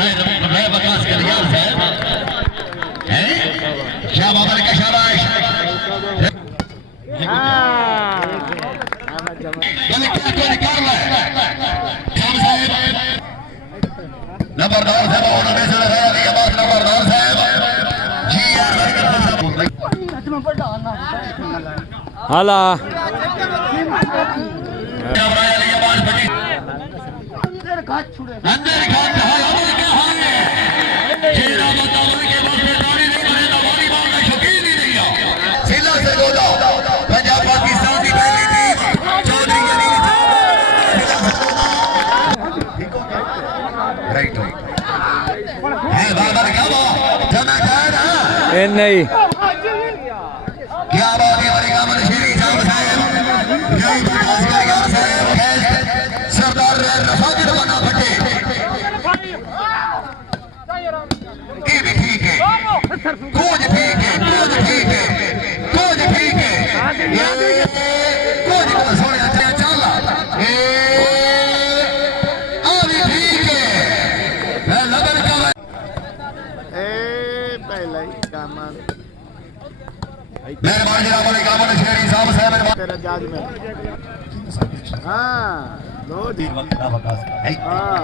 नए बकास के रियाल साहब हैं शाबाश का शाबाश नंबरदार साहब उन्होंने से लगाया दिया बात नंबरदार साहब जी हाला अंदर घाट कहा अमल क्या है शेरा बतावन के बस में गाड़ी नहीं करेगा वॉलीबॉल का शौकीन ही नहीं है सिला से गोदा पंजाब पाकिस्तान की पहली टीम चौधरी अली राइट है बाबर क्या वो जमा कर ए नहीं क्या बात है हमारे गांव में शेरी साहब यही विकास का यार साहब सरदार रफाकत बना फटे ये भी ठीक है कुछ ठीक है कुछ ठीक है कुछ ठीक है ये कुछ को सोने अच्छा चला ए अभी ठीक है मैं लगन का ए पहला ही कामन मेहरबानी जनाब वाले गांव में शेरी साहब तेरा जाज में हाँ दो दिन हाँ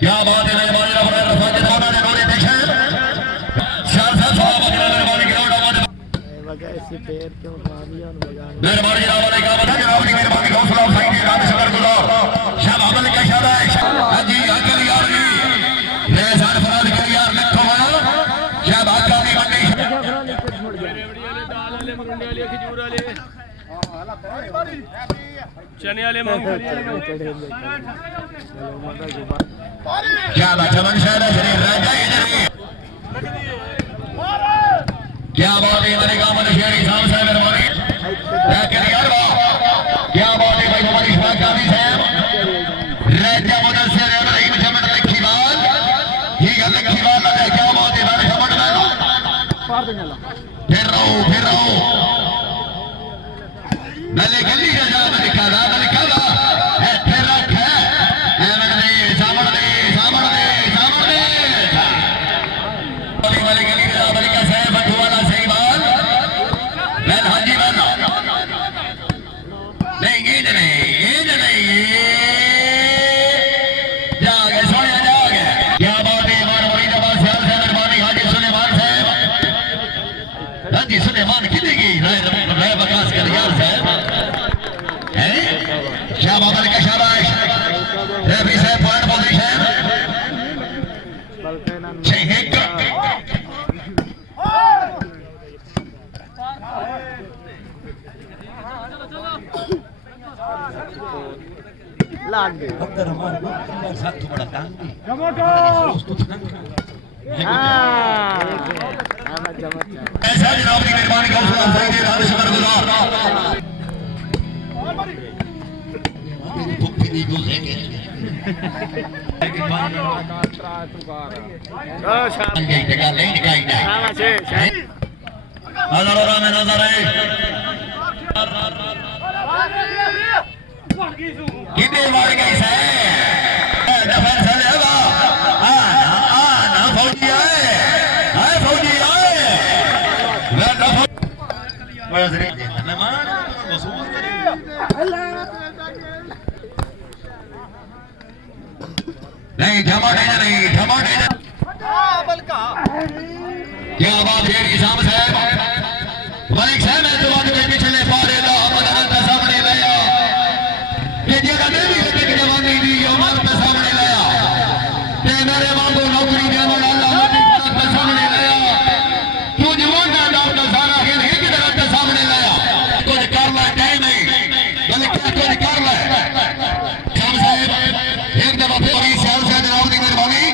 क्या बात है मेहरबानी जनाब रफाकत ने नोरे देखा शाह साहब मेहरबानी ग्राउंड आवाज वगैरह ऐसे पैर क्यों मारिया और बगान मेहरबानी जनाब वाले गांव में जनाब की मेहरबानी हौसला अफजाई की रात शुक्रगुजार शाह अमल का शाबाश हां जी अंकल यार जी मैं जान फराद के यार लिखो है शाह बात का भी मंडी चने वाले मूंगफली क्या बात है मनशा शरीर रह जाए क्या बात है हमारे गांव में शेरी साहब साहब मेहरबानी लेकिन यार क्या बात है भाई हमारी शफाक काजी साहब राजा मुदस्सिर इब्राहिम जमन लखीवाल ये गल लखीवाल है क्या बात है हमारे समझ में फिर रहो भले गली का जा मैंने कहा है फिर रख है मैंने सामने वाले गली का भले का साहब बंधु वाला सही बात मैं हाजी बना नहीं ये जागे सोया जागे क्या बात है हमारे फरीदाबाद से मेहरबानी हाजी सुलेमान साहब हाजी सुलेमान कितने की नए बकास का रियाल साहब हैं शाबाश का शाबाश रफी साहब पॉइंट पोजीशन लाग गए अंदर हमारे साथ तो बड़ा काम है ऐसा जनाब की मेहरबानी का हौसला अफजाई के रात शुक्रगुजार भूख भी नहीं गुजरेंगे जगह नहीं निकाली जाए नजर में नजर है कितने मार गई से डिफेंस लेगा आना फौजी आए मैं जरूर देना मैं मान वसूल करी नहीं धमाके बलका क्या बात है इसाम साहब मलिक साहब ने तो बात के पिछले पारे दा मदद सामने लाया कि जेड़ा नहीं है कि जवानी दी उमर पे सामने लाया ते मेरे वांगू नौकरी देने वाला पे सामने लाया तू जवान का डॉक्टर सारा खेल एक तरह पे सामने लाया कुछ कर ले टाइम नहीं बल्कि कुछ कर ले शाम साहब एक दफा फिर इस साल से जनाब की मेहरबानी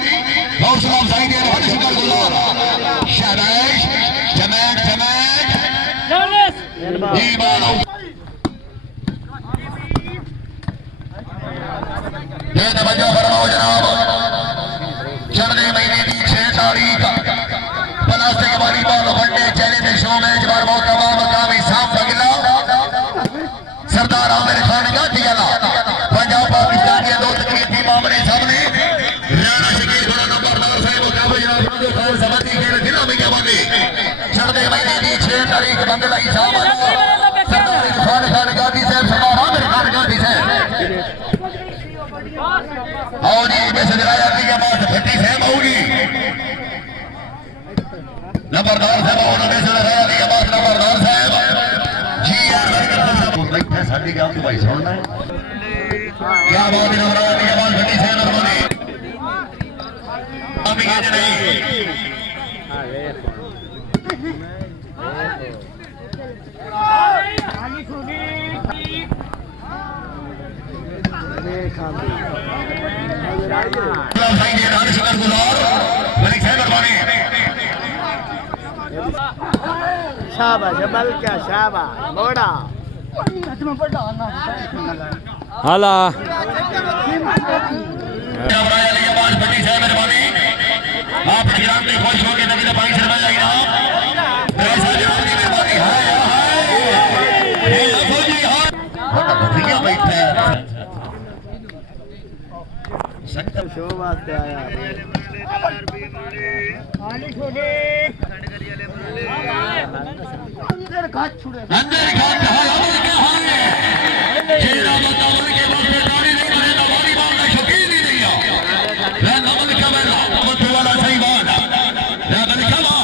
हौसला अफजाई के बहुत शुक्रगुजार शाबाश जमात जी बालो ये तवज्जो फरमाओ जनाब चढ़ने महीने की 6 तारीख जो खैर समझी के दिलों में क्या बंदी चढ़ते महीने की 6 तारीख बंगला ही शामिल सरदार इरफान खान गाजी साहब सरदार आमिर खान गाजी साहब और ये मैसेज आया कि ये बात फटी साहब होगी नंबरदार साहब और मैसेज आया कि ये बात नंबरदार साहब जी यार बैठे साडी गांव की भाई सुनना है क्या बात है नंबरदार की आवाज फटी साहब नरमानी अभी ये नहीं शाबाश बल क्या शाबाश मोड़ा हाला आप गिराम में खुश हो के नबी भाई शर्मा जाएगा ऐसा जवाब की मेहरबानी है फौजी हां बड़ा बढ़िया बैठा है शो वास्ते आया अंदर घाट कहा अमल कहा है जेरा बताओ के वास्ते गाड़ी नहीं करेगा वाली बात का शौकीन ही नहीं है मैं अमल का मेला मत वाला सही बात मैं अमल कमा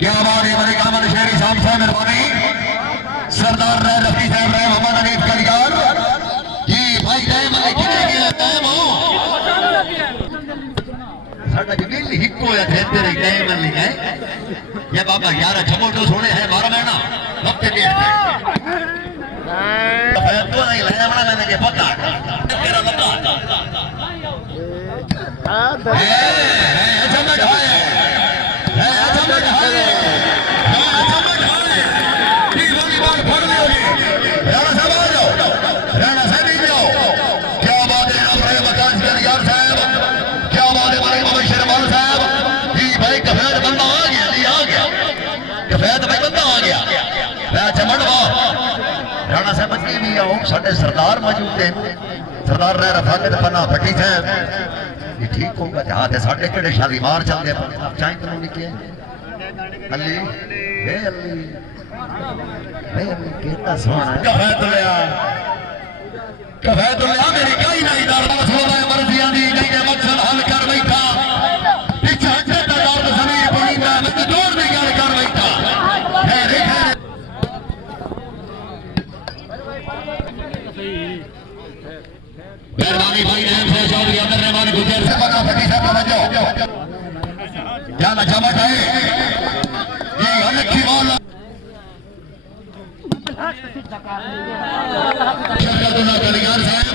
क्या बात है मेरे कामल शेरी साहब से मेहरबानी सरदार रफी साहब रहे मोहम्मद अनीफ कलियार जी भाई टाइम कितने के टाइम हो साडा जमील हिक्को या थे तेरे टाइम नहीं है ये बाबा 11 छमोटो सोने है 12 महीना वक्त डेट है तो नहीं लाया बड़ा मैंने के पता तेरा पता है जमट है जमट है साढ़े सरदार मौजूद है सरदार रह रफाकत पन्ना भट्टी साहब ये ठीक होगा हाथ है साढ़े केड़े शालीमार चलते चाहे तो लिखे अली हे अली कितना सोहना कफैतुल्लाह मेरी कई नहीं दरबार सोना मर्जियां दी कई ने मकसद हल कर बैठा पीछे हटे दा दर्द जमीन पड़ी मैं जोर दी गल कर बैठा मेहरबानी भाई ने से चौधरी अंदर रहमान गुजर से बना फटी साहब तवज्जो जाना चमक है ये अलखी मौला शफकतुल्लाह कलियार साहब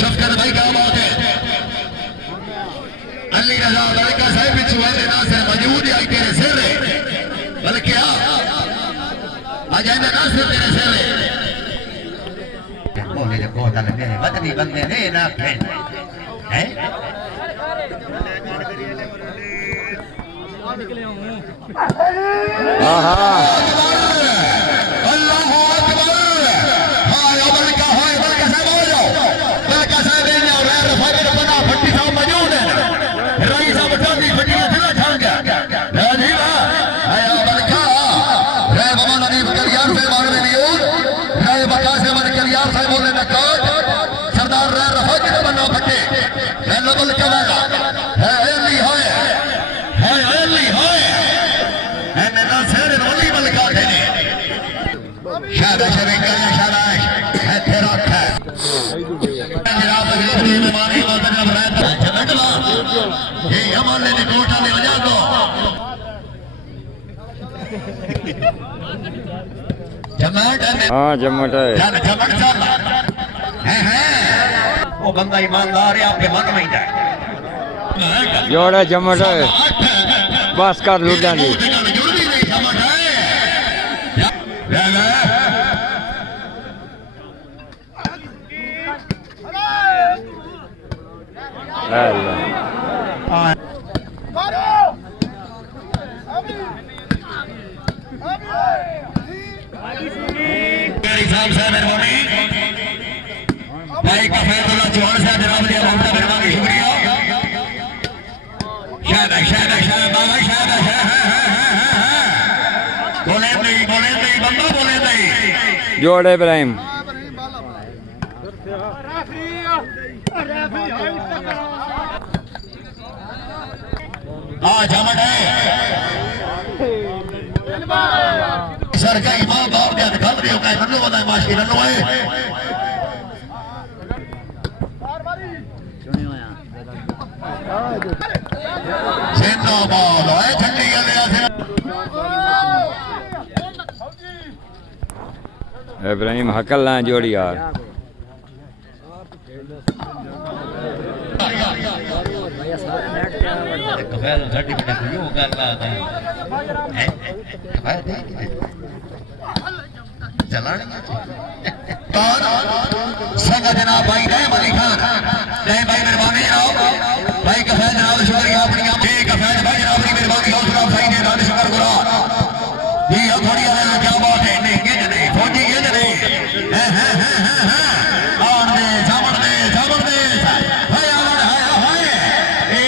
शफकत भाई क्या बात है अली रजा बलका साहब भी छुआले ना से मौजूद है तेरे सिर बल्कि आ जाए ना से तेरे सिर बोले जो कोता ले मेरे वतनी बंदे ने ना हैं आहा अल्लाहू अकबर हाय अमल का हाय बलका साहब हो जाओ बलका साहब ने और रफाकत बना फट्टी साहब मौजूद है रईस साहब चांदी फट्टी दिला छान गया जी वाह हाय अमल का रे मोहम्मद अनीफ कलियार से मांगने लियो रे बका से मन कलियार से बोले ना काट सरदार रे रफाकत बना फट्टी रे लबल का वाला है अली हाय अली हाय है मेरा शेर रोली बलका देने शाबाश शरीका या शाबाश है तेरा है जनाब अगली मेहमानी को जनाब रहता है झगड़वा ये हमारे ने कोटा में वजह दो जमात है हाँ जम्मट है चल जमात चल है वो बंदा ईमानदार है आपके मन में ही जाए जोड़ा जम्मट है बस कर लुटा दी भाई कफैतुल्लाह चौहान साहब जनाब जोड़ इब्राहिम जमट है सरकारी मां बाप के गल रही हो नन्नू वाला माशी नन्नू है जिंदाबाद है ठंडी इब्राहिम हकल ना जोड़ी यार संग जनाब भाई रहम अली खान रहम भाई मेहरबानी जनाब भाई कफैल जनाब शुक्रिया अपनी कफैल भाई जनाब की मेहरबानी हौसला भाई ने दान शुक्र करो ये थोड़ी क्या बात है नहीं ये नहीं फौजी ये नहीं आन दे जामन दे हाय आवन हाय ए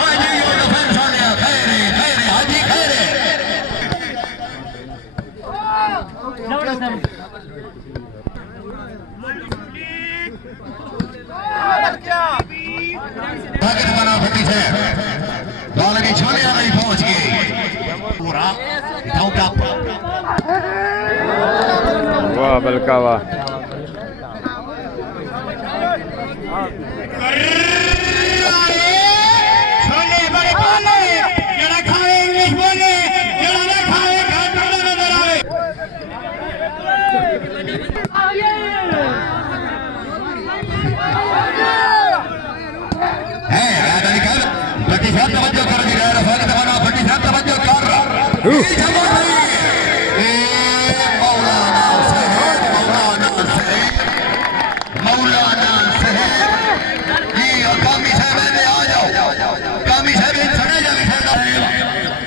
हाजी यो कफैल सालिया खैर हाजी खैर ताकत बना फटी से बाल की छोले आ रही पहुंच गई पूरा धौका वाह बलका वाह छोले बड़े बोले जरा खाए इंग्लिश बोले जरा ना खाए घर में नजर आए भट्टी साहब तवज्जो कर दी रहा रफाक तमन्ना भट्टी साहब तवज्जो कर मौलाना साहब जी कामी साहब ने आ जाओ कामी साहब खड़े जा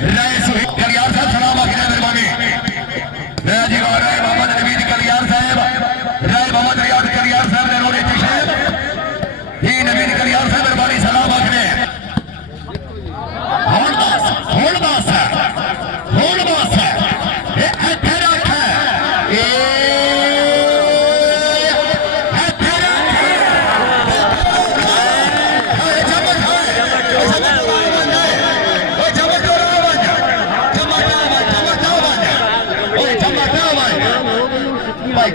राय सुहेल कलियार साहब सलाम आखिर मेहरबानी राय जी और राय मोहम्मद नवीद कलियार साहब राय मोहम्मद रियाद कलियार साहब ने रोने साहब जी नवीद कलियार साहब मेहरबानी सलाम आखिर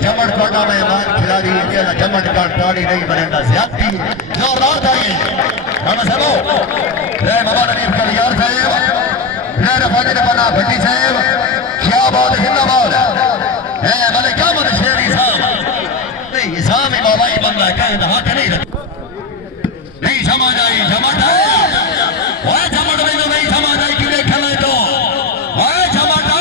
जमट कोटा में मान खिलाड़ी के जमट का टाड़ी नहीं बनेगा ज्यादती जोरदार चाहिए हम सबो रे मोहम्मद नदीम कलियार साहब रे रफानी बना भट्टी साहब क्या बात जिंदाबाद है मलिक अहमद शेरी साहब नहीं साहब बाबा ही बंदा कहे ना हाथ नहीं समझ आई जमट है ओए जमट में तो नहीं समझ आई कि देख ले तो ओए जमट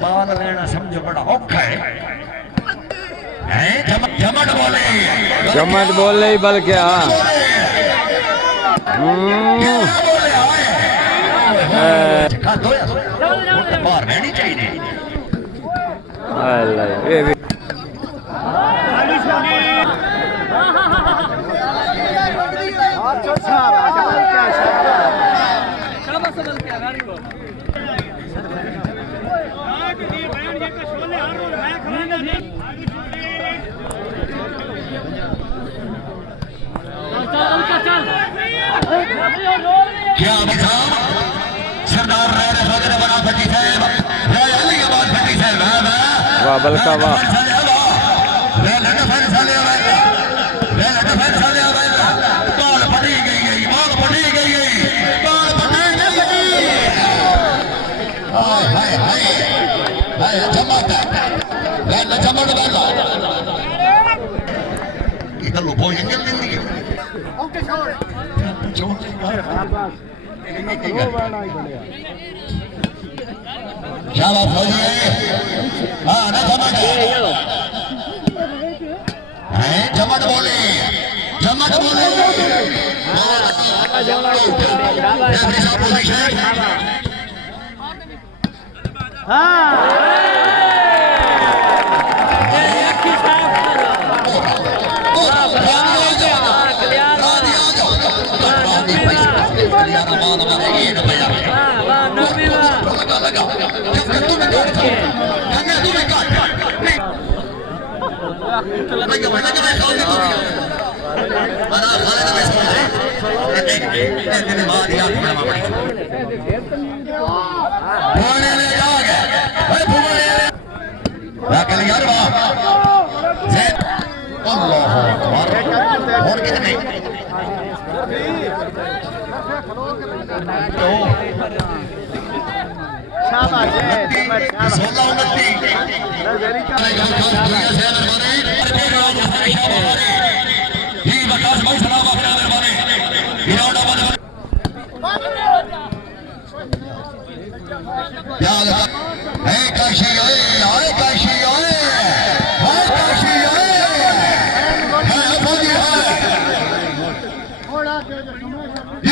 बाल लेना समझो बड़ा औखा है जमट बोले ही बल क्या बाहर रहनी चाहिए क्या बताओ सरदार राय रफाक बना भट्टी साहब राय अली आबाद भट्टी साहब वाह बलका वाह बाल पड़ी गई जमट इधर लो बोल एंगल नहीं है क्या बात हो रही है हाँ ना जमट जमट बोले और कितने शाबाश है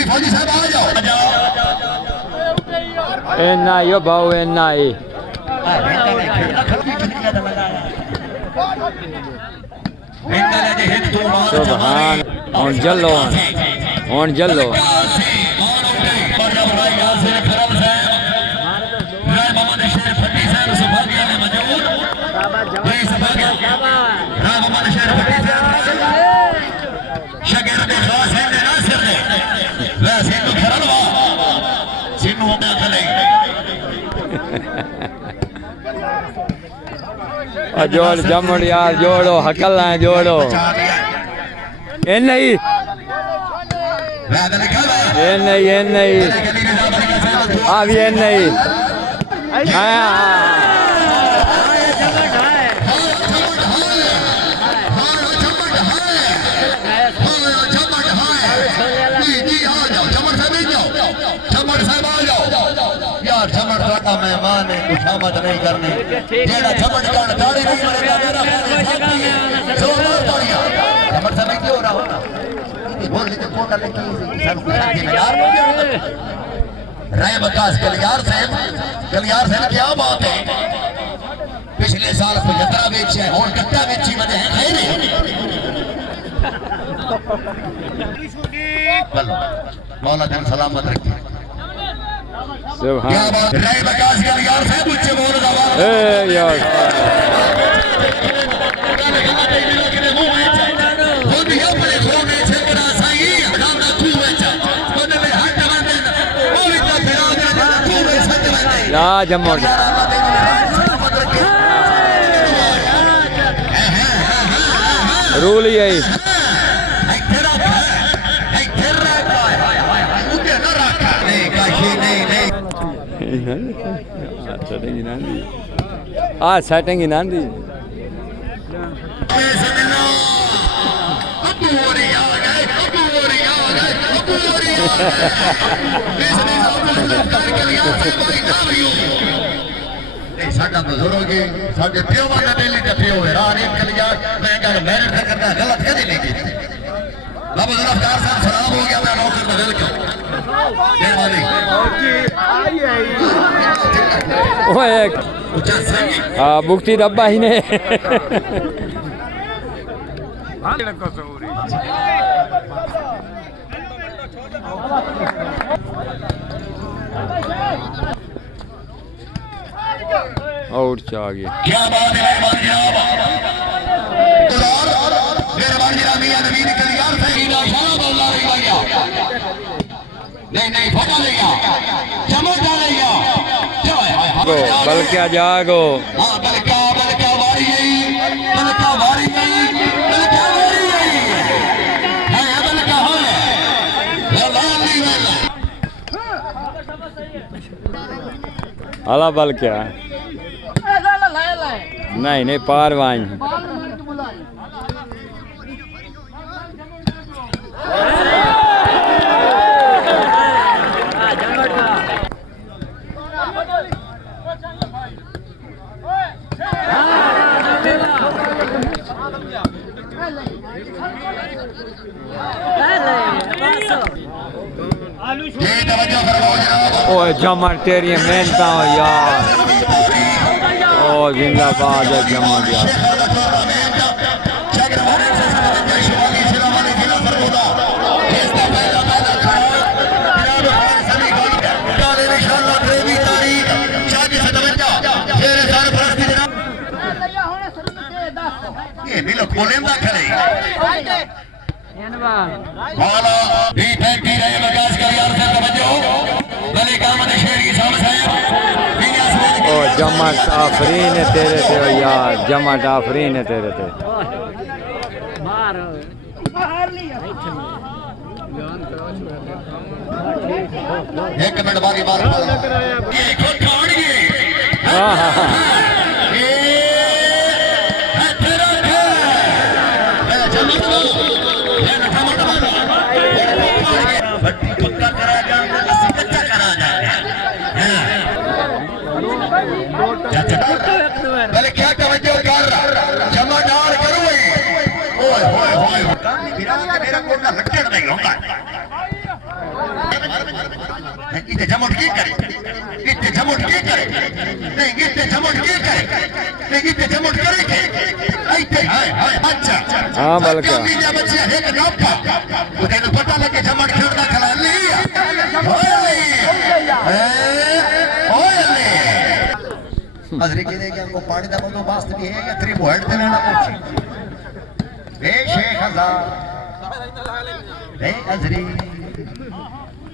फौजी साहब आ जाओ एना यो भाऊ एना ही सुभान और जल्लो जोड़ जमड़ यार जोड़ो हकल है जोड़ो ए नहीं अब ये नहीं मेहमान है खुशामद नहीं करनी जेड़ा झमट कर दाढ़ी नहीं मरेगा मेरा जोरदार तालियां झमट समय क्यों हो रहा हो ना बोल लीजिए कोटा लेके सब कुछ यार राय बकास कलियार से क्या बात है पिछले साल 75 बेचे और कट्टा बेची बने हैं खैर मौला दिन सलामत रखिए सुभान राय बकास कलियार से मुझे बोल रहा ए यार ना जमोड़ रूल यही सेटिंग ही नांदी साडा बुजुर्ग साडे प्योवा दा दिल ते प्यो है रान एक कलिया मैं गल मेहनत करदा गलत कदे नहीं की बाबा ज़राफ़कार साहब सलाम हो गया मैं नौकर दा दिल को मेहरबानी ओए उच्चा सही हां मुक्ति रब्बा ही ने और चा गया क्या बात है मेहरबानी मियां नवीन कलियार से इना शाला बोला रही भैया नहीं फटा लेगा चमक डालेगा बल्कि जागो हां बल्का वारी गई बल्का वारी गई है बल्का हो लाली वाला अला बल क्या नहीं पारवाई तवज्जो फरमाओ जनाब ओए जमर तेरी मेहनता हो यार ओ जिंदाबाद है जमर यार बोलेंदा खड़े मौला भी फैक्टी रहे बकास कर यार से तवज्जो भले काम ने शेर की सामने साहब ओ जमर आफरीन है तेरे ते ओ यार जमर आफरीन है तेरे ते एक मिनट बारी बार ये खुद खान ये हां हां हां पहले क्या तवज्जो कर जमादार करो ओए होए होए मेरा कोई ना लटकड़ नहीं होगा इतने जमुट की करे इतने जमुट की करे नहीं इतने जमुट की करे नहीं इतने जमुट करे के इतने हाय हाय अच्छा हां बलका मेरा बच्चा है कि नापा उधर पता लगे जमुट खेलना खिला लिया ओए हजरी के देखे हमको पानी का बंदोबस्त भी है या थ्री पॉइंट देना कुछ ए शेख हजार ए हजरी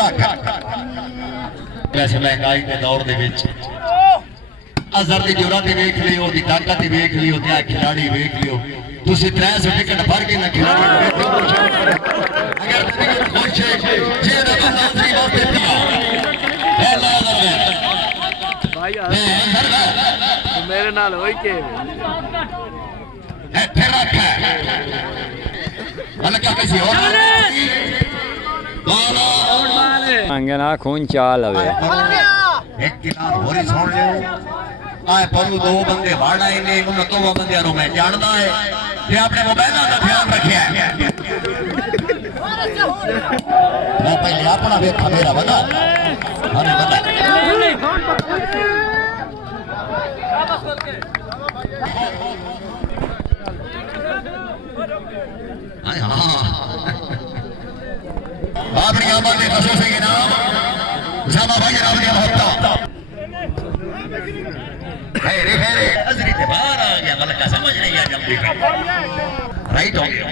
लाख वैसे महंगाई के दौर दे विच अजहर दी जोरा ते देख लियो दी ताकत ते देख लियो ते खिलाड़ी देख लियो तुसी 300 टिकट भर के ना खिलाड़ी अगर टिकट खुश है जे रब नाज़री वास्ते दिया ए लाज़र भाई मेरे नाल होई के फिर रखा हल्का किसी और अंगना खून चाल हवे एक किनार होरी सुन ले आए परू दो बंदे वाड़ा इने उन दो बंदे रो मैं जानदा है ते अपने मोबाइल दा ध्यान रखिया मैं पहले अपना देखा मेरा बता अरे बता आपने यहाँ बातें कसों से नाम उसामा भाई जनाब ने बहुत खैरे खैरे अजरी से बाहर आ गया बल्कि समझ नहीं आया जल्दी राइट हो गया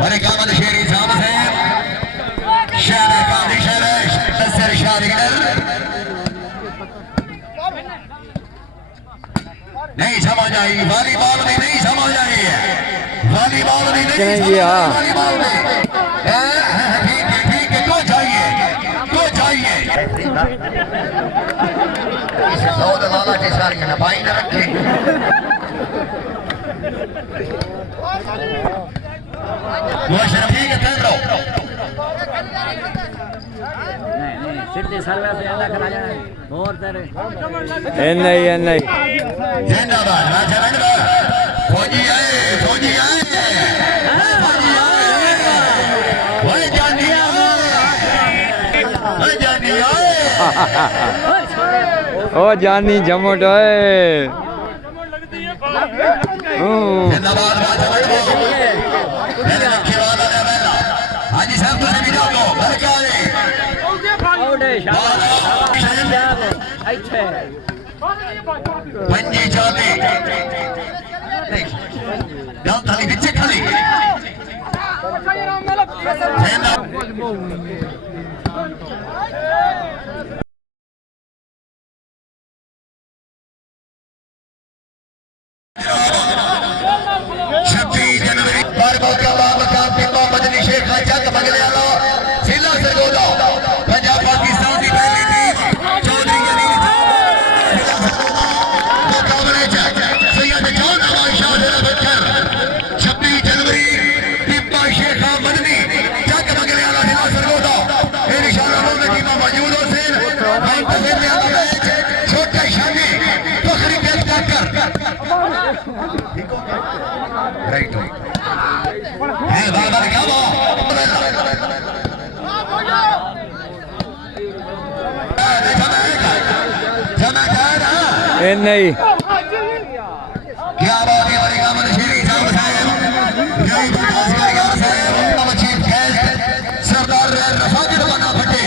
बड़े कामत शेरी साहब से शहर कादी शहर दस्तर शारीगर नहीं समझ आई वॉलीबॉल में नहीं समझ आई है वॉलीबॉल में नहीं समझ आई वॉलीबॉल में ठीक है तो चाहिए सौद लाला की सारी नफाई न रखे मुशर्रफ ठीक है ठहरो सिद्धि सर्वे से अलग करा जाए और तेरे नहीं जिंदाबाद राजा रणवा फौजी आए ओए जानी आए ओ जानी जमोट ओए जिंदाबाद राजा रणवा मेरे रखे वाला ने मेला हाजी साहब तुझे भी जाओ बरकाले पंजी चाली गल थाली बिच्चे खाली जनवरी बारगाह का मकाम पिंबा मदनी शेख खाचा का बगले आलो जिला से गोदा पंजाब पाकिस्तान की पहली टीम चौधरी अली मुकाबले सैयद जॉन नवाज शाह बकर 26 जनवरी पिंबा शेख मदनी जग बगले आला जिला से गोदा राइट है बाबा क्या ए नहीं क्या बात है हमारे गांव में श्री साहब साहब जय प्रकाश का साहब चीफ गेस्ट सरदार रफाकत बना फटे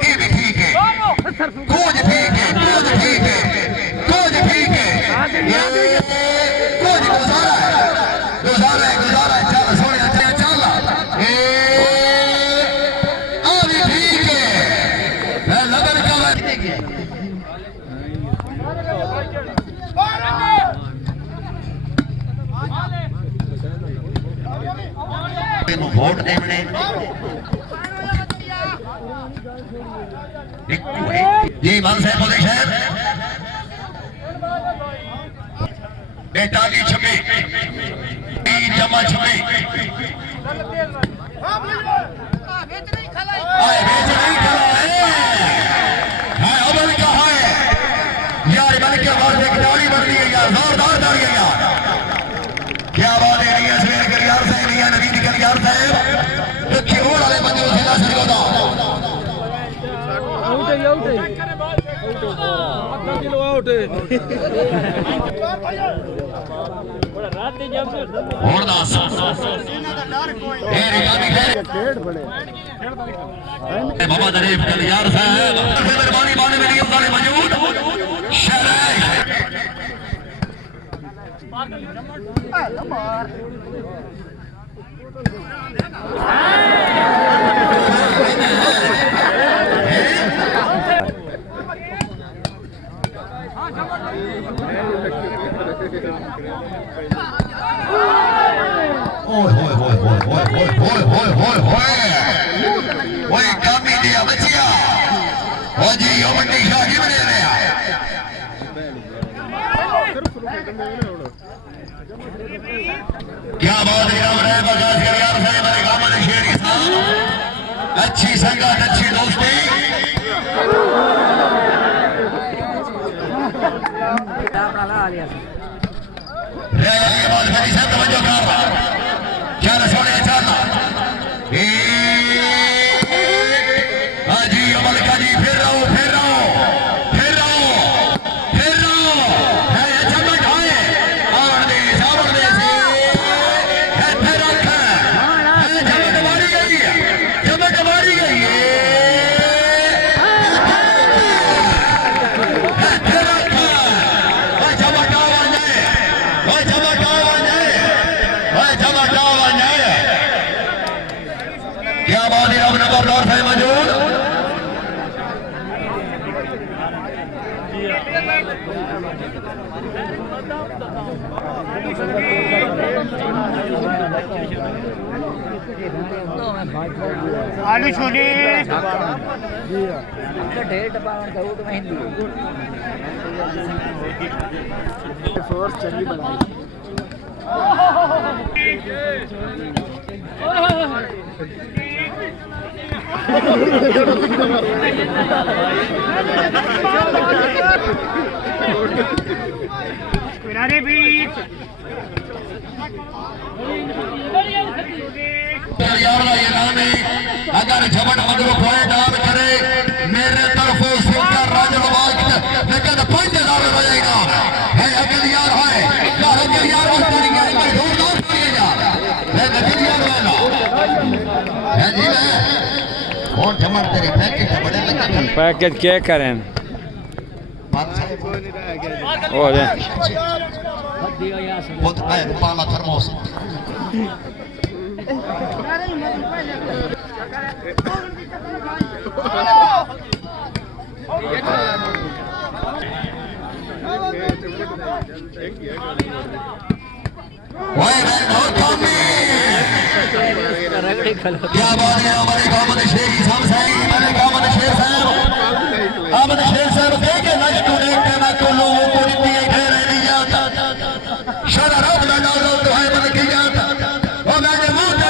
ये भी ठीक है कुछ ठीक है कुछ ठीक है कुछ ठीक है ये कुछ गुजारा है चल सोने चल ए अभी ठीक है लगन का वोट देने जी मान साहब बोले शहर बेटा की छवि जमा छवि बेच नहीं खला है अमल का है यार बन के बाद एक दाढ़ी बनती है यार जोरदार दाढ़ी है यार क्या बात है नहीं है करियार साहब नहीं है नवीन करियार साहब तो क्यों वाले बंदे उसे ना सही होता बाबा दरीफ कलियार साहब मेहरबानी बाने में लिए सारे मौजूद शहर ओए कामी दिया बचिया ओ जी यो बंदी शाही बने रहा क्या बात है राम राय बगास कर यार साहब मेरे गांव में शेर के साथ अच्छी संगत अच्छी दोस्ती अपना ला लिया रे ये बात मेरी सब तवज्जो कर चल सोने चल हाजी अमल का जी फिर रहो है चमक आए और दे सावन दे से है फिर रखा है चमक मारी गई है चमक मारी गई है फिर रखा है चमक आवाज है चमक आवाज है चमक आवाज है क्या बात है अब नंबरदार साहब मौजूद आलू छोले ढेर डब्बा का ऊट में हिंदी फोर्स चली बनाई किनारे बीच यार ये नाम है अगर झपट मधुर खोए डाल करे मेरे तरफ सुनकर राजवाज लेकिन 5000 हो जाएगा है अगर यार है अगर यार जोरदार करिएगा है नबी यार वाला है जी और झमट तेरे पैकेट बड़े लगे पैकेज क्या करें ओ रे बहुत पाला थर्मोस क्या बात है हमारे गांव में शेर साहब हमारे गांव में शेर साहब हमारे शेर साहब देखे नष्ट देख के मैं तो लोगों को नीति घेर नहीं जाता शराब ना डालो तो है मन की जाता और मैं के मुंह पे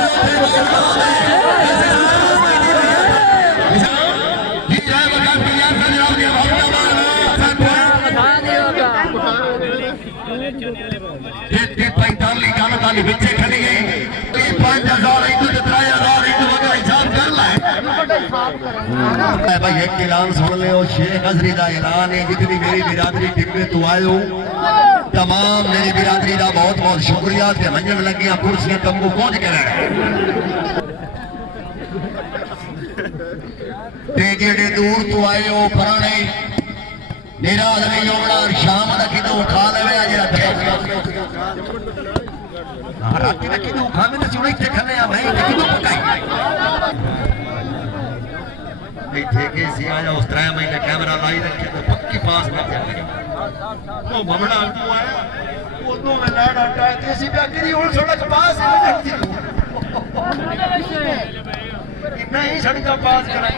जी जाए बता के यार जनाब ये भक्त ते 45 गल ताली विचे खड़ी गई 5000 इंदु ते 3000 इंदु वगा हिसाब कर ले भाई एक ऐलान सुन ले शेख हजरी दा ऐलान है जितनी मेरी बिरादरी टिब्बे तू आयो तमाम मेरी बिरादरी दा बहुत बहुत शुक्रिया ते मंजन लगियां कुर्सियां तंबू पहुंच करे ते जेड़े दूर तो आए हो पुराने निराल नहीं होना शाम का किदों उठा लेवे आज रात का किदों उठा में सुन इतने खने आ भाई किदों पकाई नहीं ठेके से आया उस तरह महीने कैमरा लाई रखे तो पक्की पास ना जाए वो बमड़ा तू आया वो तो मैं लाड हटा के सी बैकरी और सड़क पास है लगती नहीं सड़क पास करा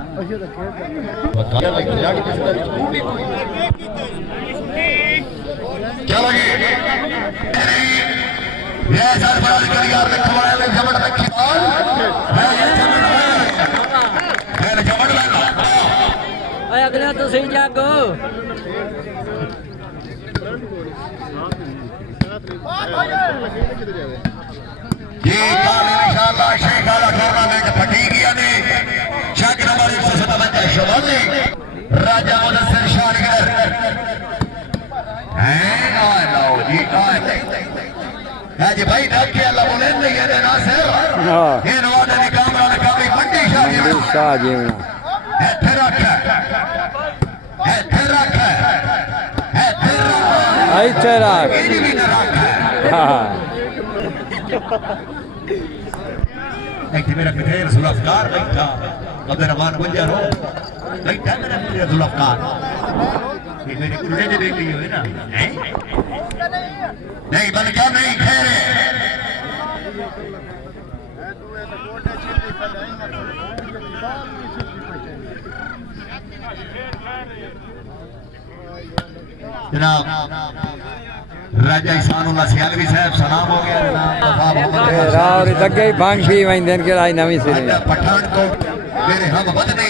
क्या लगे ये सरफराज करियार लिखवाया ले जमड़ रखी बाल है ये जमड़ है जमड़ लगा ओए अगला तो सही जागो ये काल इंशाअल्लाह शेख आला टूर्नामेंट फटी गया ने शक नंबर 157 शबाजी राजा मुदस्सिर शारगर है लो जी जी भाई देख के अल्लाह बोले नहीं है ना सर ये नवादा ने कामरा ने कामी बंदी शाह जी है तेरा क्या है तेरा क्या है तेरा आई तेरा ये भी ना रखा हां एक मेरा फिर जुल्फकार बैठा अब्दुल रहमान गुंजरो बैठा मेरा फिर जुल्फकार ये मेरे कुल्ले ने देख लियो है ना नहीं बल्कि नहीं खैर जनाब राजा इसानुल्लाह सियालवी साहब सलाम हो गया जनाब राव रे तक ही भांग पी वंदन के आई नवी सिरे पठानकोट मेरे हम वतनी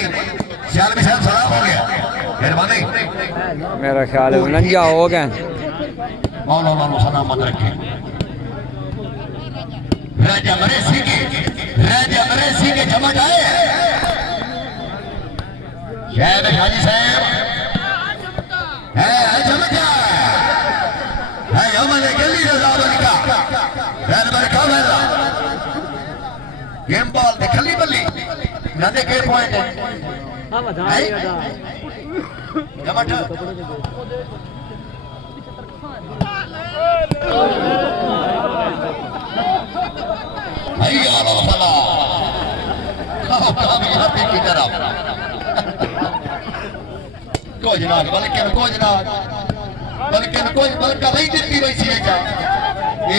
सियालवी साहब सलाम हो गया मेहरबानी मेरा ख्याल है 49 हो गए मौलाना को सलामत रखे राजा मरेसी के जमट आए शायद हाजी साहब है जमट है यमन गली रजा बलिका रन बरका मेला गेम बॉल दे खली बल्ली ना दे के पॉइंट है हां बधाई जमट हैया अला फला कामयाबी की तरफ कोई जनाब बल्कि बल्कि नहीं देती वैसी है क्या ए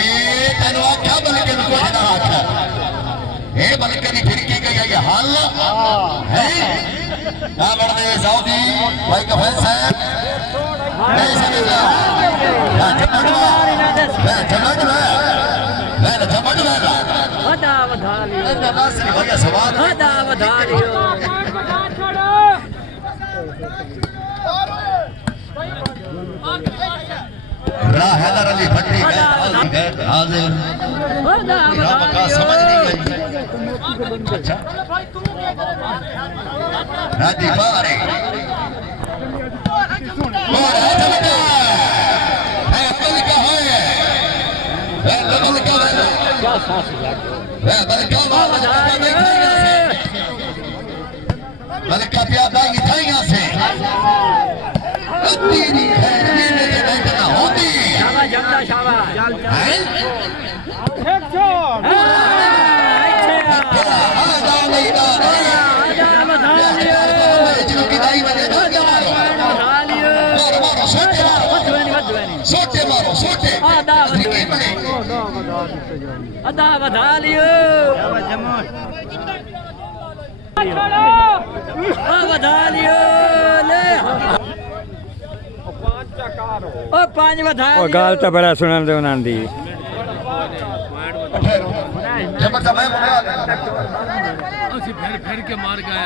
तेनो आख्या बल्कि कोई ना आख्या ए बल्कि नहीं फिरकी गई है ये हाल है ना बढ़ने सऊदी भाई का फैसला है नहीं समझा हैदर अली भट्टी हाजिर समझ नहीं गई अच्छा राजी बारे बल्कि प्यादा इथाइया से तेरी खैर में बैठना होती शाबाश जमदा शाबाश है आजा नहीं ना आजा बधालियो जो की दाई बने दो बधालियो मारो सोटे आदा बधालियो बधालियो ले ओ पांच बधालियो ओ गाल तो बड़ा सुनन दे उनां दी जबर समय फिर के मार गया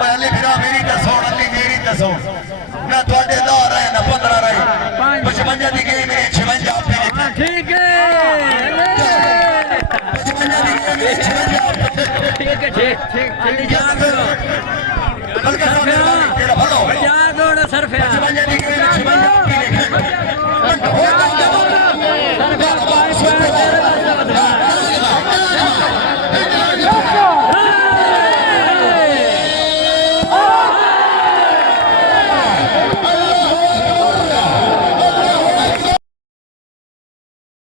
पहले फिरा मेरी दसो अल्ली मेरी दसो ना ਤੁਹਾਡੇ 10 रहे ना 15 रहे